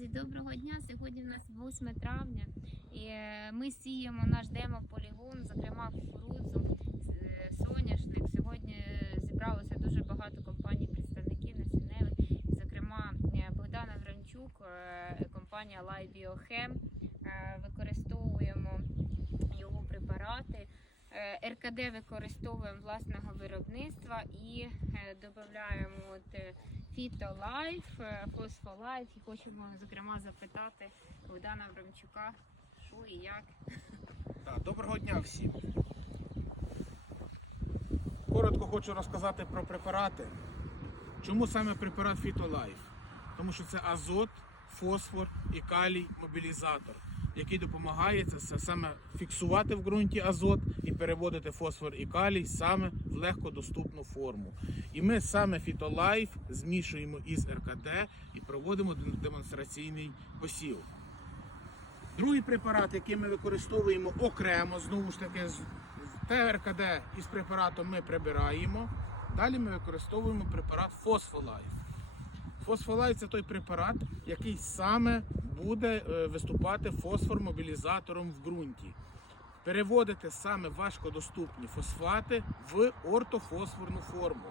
Друзі, доброго дня! Сьогодні у нас 8 травня і е, ми сіємо наш демо-полігон, зокрема кукурудзу, е, соняшник. Сьогодні е, зібралося дуже багато компаній, представників насінневих, зокрема Богдана Вранчук, компанія LiveBioChem. Е, Використовуємо РКД використовуємо власного виробництва і е, додаємо от е, Фітолайф, Фосфолайф. І хочемо зокрема запитати Богдана Абрамчука, що і як. Так, доброго дня всім. Коротко хочу розказати про препарати. Чому саме препарат Фітолайф? Тому що це азот, фосфор і калій мобілізатор, який допомагає це саме фіксувати в ґрунті азот і переводити фосфор і калій саме в легкодоступну форму. І ми саме Фітолайф змішуємо із РКД і проводимо демонстраційний посів. Другий препарат, який ми використовуємо окремо, знову ж таки, з ТРКД із препаратом ми прибираємо. Далі ми використовуємо препарат Фосфолайф. Фосфолайф це той препарат, який саме буде е, виступати фосфор-мобілізатором в ґрунті. Переводити саме важкодоступні фосфати в ортофосфорну форму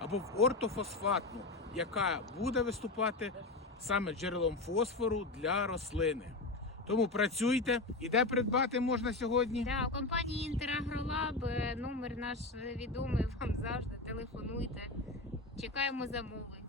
або в ортофосфатну, яка буде виступати саме джерелом фосфору для рослини. Тому працюйте і де придбати можна сьогодні? Да, у компанії Інтерагролаб е, номер наш відомий вам завжди. Телефонуйте. Чекаємо замовлень.